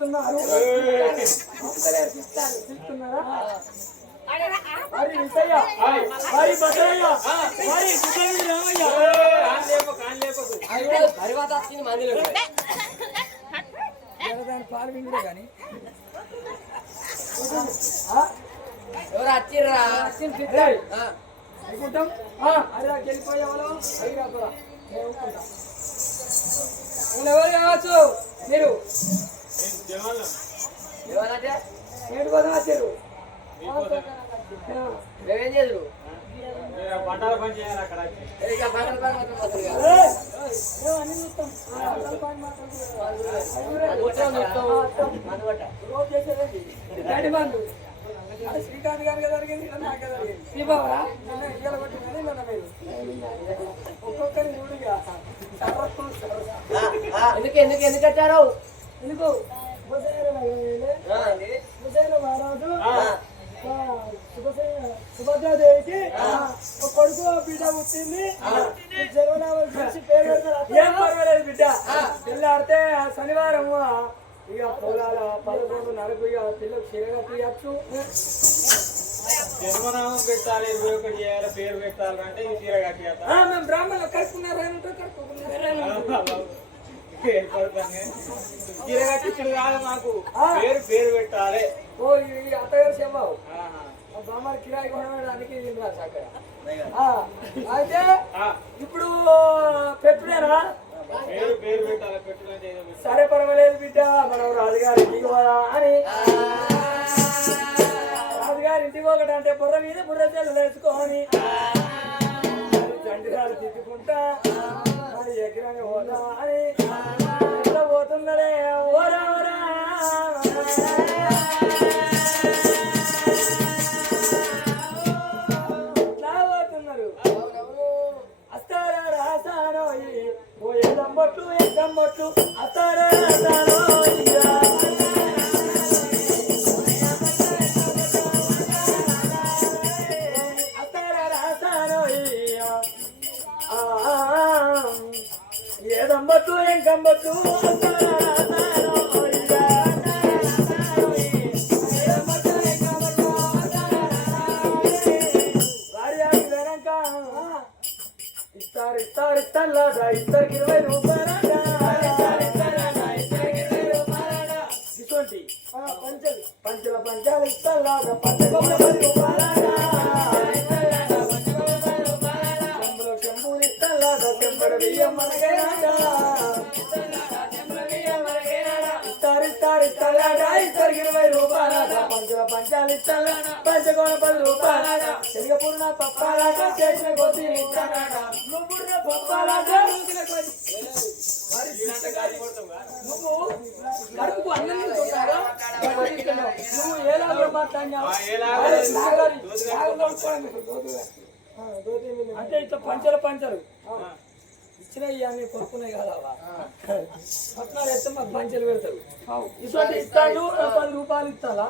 పిలుస్తున్నారు. పిలుస్తున్నారా? మరి విజయ, మరి భద్రయ్య, మరి సుఖేంద్ర రామయ్య. పాలు విందుడే కానీ ఎవరు వచ్చిర్రా? అనుకుంటాం. అదే వెళ్ళిపోయేవాళ్ళు ఎవరు కావచ్చు మీరు ఏడు కోసం వచ్చారు. మేమేం చేదురు పంటల పని చేయాలి అక్కడ శ్రీకాంత్ గారికి జరిగింది, నాకే జరిగింది. శ్రీబాబా ఇయ్యాల కొట్టిందని మన మీరు ఒక్కొక్కరి మూడుగా ఎందుకు వచ్చారు? ఎందుకు మహారాజు సుభద్రాదేవికి ఒక కొడుకు బిడ్డ పుట్టింది. పేరు పెడతారు బిడ్డ పిల్లాడితే శనివారం ఇక పొలాల 11:30 ఇక పిల్లలకు చీరగా తీయచ్చు. జన్మనామం పెట్టాలి, 21 చేయాలి, పేరు పెట్టాలి అంటే ఈ చీర కట్టి మేము బ్రాహ్మణులు కలుపుకున్నారు చీర కట్టించుడు కాదు మాకు పేరు పేరు పెట్టాలి. ఓ ఈ అత్తగారు చెప్పావు బ్రాహ్మణ కిరాయి కొనడానికి అక్కడ. అయితే ఇప్పుడు పెట్టుడేనా? పేరు పేరు పెట్టాలి, పెట్టుడు. సరే పర్వాలేదు బిడ్డ, మనం రాజుగారి ఇంటికి పోదా అని. రాజుగారి ఇంటికి ఒకటంటే బుర్ర మీద బుర్ర చెల్లు వేసుకొని చండిగారు తిట్టుకుంటా మరి ఎక్కడని పోదా అని ఎట్లా పోతున్నదే ఓరా ఓరా ఎట్లా పోతున్నారు. అస్తారా రాసానో పోయేదమ్మట్లు ఎక్కమ్మట్లు అస్తారా రాసానో ఏదమ్మట్లు ఎంకమ్మట్లు ఇస్తారు ఇద్దరికి 20 రూపాయలు పంచాలు ఇస్తారు పంచకొమ్మల 10 రూపాయలు చెంబులు ఇస్తారు చెంబడ బియ్యం మనకేనాడా ఇద్దరికి 20 రూపాయలు పంచాలు ఇస్తారు పంచకొమ్మల 10 రూపాయలు శనగపూర్ణ పప్పాలాగా చేసిన కొద్ది నువ్వు పప్పాలాగా నువ్వు కడుపుకు అన్నం నువ్వు ఏలాగా మాట్లాడినావు అంటే ఇట్లా పంచలు ఇచ్చిన ఇవన్నీ కొనుక్కున్నాయి కదా పట్నాలు వేస్తే మాకు పంచలు పెడతారు. ఇటువంటి ఇస్తాడు 10 రూపాయలు ఇస్తారా?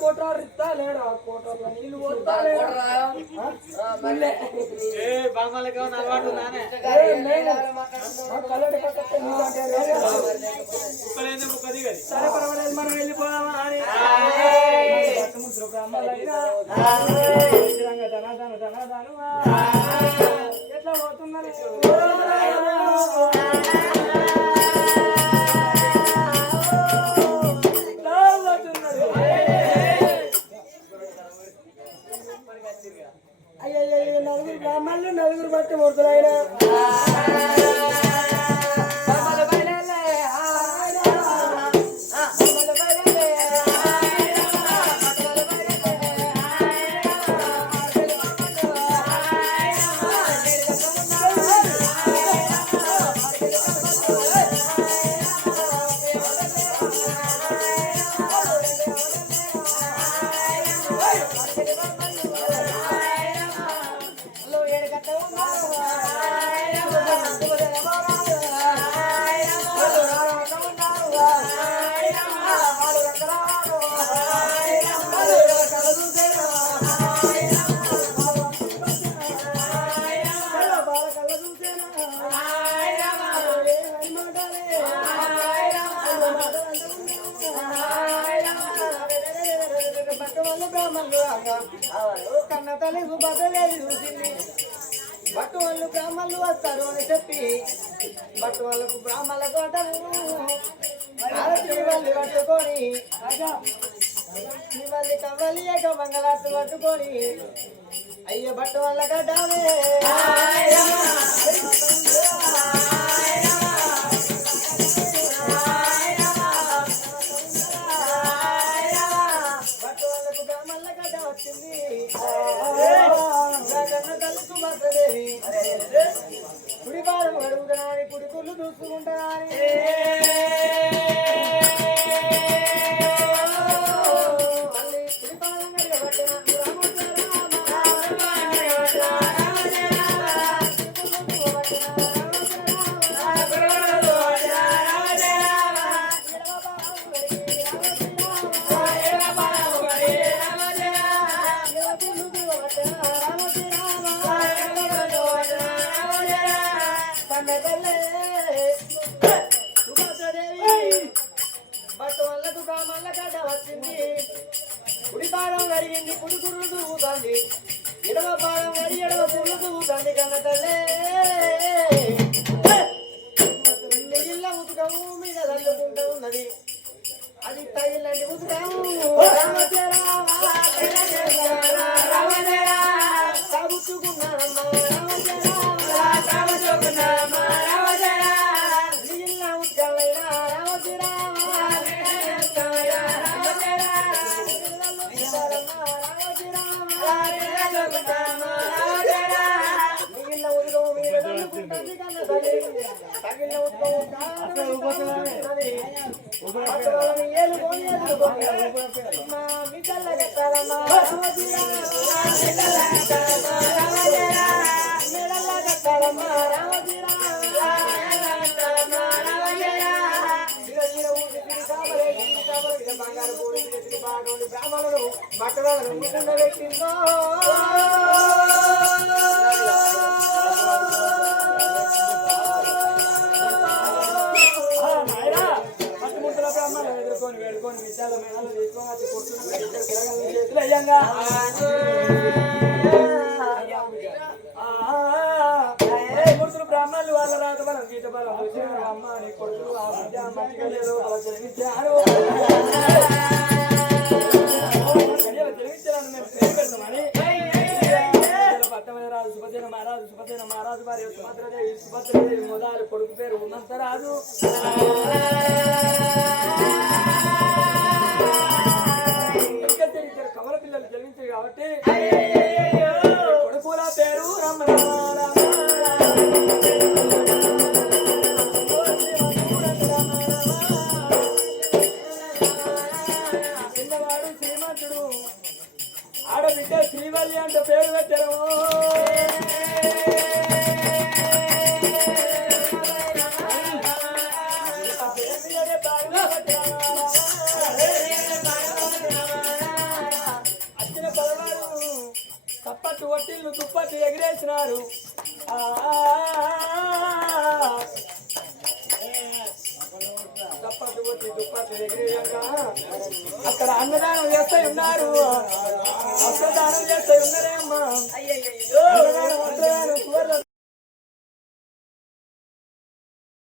కోటారు ఇస్తా లేడా? కోటర్లో నీళ్ళు పోతా సరే పర్వాలేదు మనం వెళ్ళిపోదామా అని ఎట్లా పోతున్నారు. అయ్యో నలుగురు బ్రాహ్మణులు 4 బట్టి ముడుతున్నాయినా కన్న తల్లి సుభద్రదేవి చూసింది బట్టు వాళ్ళు బ్రాహ్మణులు వస్తారు అని చెప్పి బట్టు వాళ్ళకు బ్రాహ్మణులకు శ్రీవల్లి పట్టుకొని శ్రీవల్లి కవ్వలి మంగళార్తి పట్టుకొని అయ్య బట్టు వాళ్ళ గడ్డామే బట్టు వాళ్ళకు బ్రాహ్మణుల గడ్డ వచ్చింది కన్న తల్లి సుభద్రదేవి కుడి పాదం కడుగుతున్నాని కుడి కుళ్ళు చూసుకుంటున్నాని మళ్ళీ కుడి పాదం బట్టు వాళ్ళకు బ్రాహ్మణుల గడ్డ వచ్చింది కుడి పాదం కడిగింది కుడి కుర్రు దూగుతుంది ఎడవ పాదం కడి ఎడవ కుర్రు దూగుతుంది కన్న తల్లే ఇళ్ళ ఉతుకము మీద తల్లుకుంటూ ఉన్నది అది తగిలంటి ఉతుకము సాగుతున్నారమ్మా ఇళ్ళ ఉతుకమైనా బ్రాహ్మణులు బట్టలను పెట్టిందో ఎదుర్కొని వేడుకొని విశాలమైన తీసుకొని కూర్చుని అయ్యంగా కొడుకులు బ్రాహ్మణులు వాళ్ళ రాత బలం గీత బలం అమ్మ నీ కొడుకులు ఆ మధ్య మంచిగా లేదు అలా తెలివించారు తెలివించాలని మేము పేరు పెడతామని పట్టమరాజు సుభద్ర మహారాజు వారి సుభద్రదేవి మొదలు కొడుకు పేరు ఉన్నంతరాజు కమల పిల్లలు జన్మించారు కాబట్టి కొడుకుల పేరు చిన్నవాడు శ్రీమంతుడు ఆడబిడ్డ శ్రీవల్లి అంటే పేరు పెట్టారు తప్పట్టు ఒట్టిళ్ళు తుప్పట్టు ఎగిరేసినారు తప్పట్టు ఒట్టి తుప్పట్టు ఎగిరేయగా అక్కడ అన్నదానం చేస్తే ఉన్నారు అన్నదానం చేస్తే ఉన్నారే అమ్మా అన్నదానం